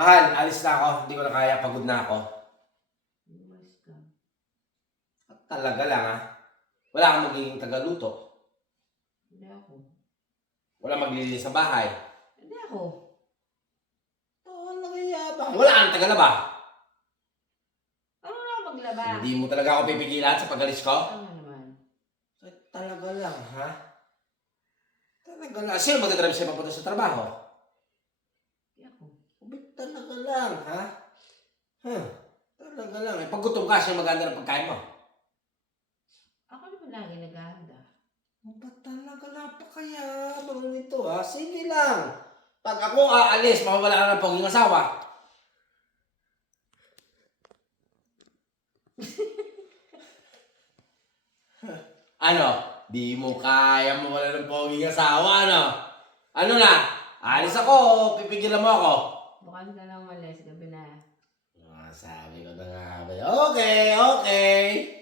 Mahal, alis na ako. Hindi ko na kaya. Pagod na ako. Umalis ka. At talaga lang ha. Wala kang magiging tagaluto. Hindi ako. Wala maglilinis sa bahay. Hindi ako. Talaga yabang. Wala kang tagalaba. Ano na maglaba? Hindi mo talaga ako pipigilan sa pagalis ko. Ano naman? Ay, talaga lang, ha? Talaga lang. Sino magdadrive sa'yo papunta sa trabaho? Hindi ako. Abay, talaga lang, ha? Huh, talaga lang. Eh, pag gutom ka, sino maganda ng pagkain mo? Ako naman lagi naghahanda. Ba talaga napakayabang nito, ha? Sige lang. Pag ako aalis, mawawala ka ng poging asawa. ano? Di mo kaya mo wala ng poging asawa, ano? Ano na? Alis ako, pipigilan mo ako. Bukas ka lang umalis. Gabi na. Ah, sabi ko na nga. Okay, okay.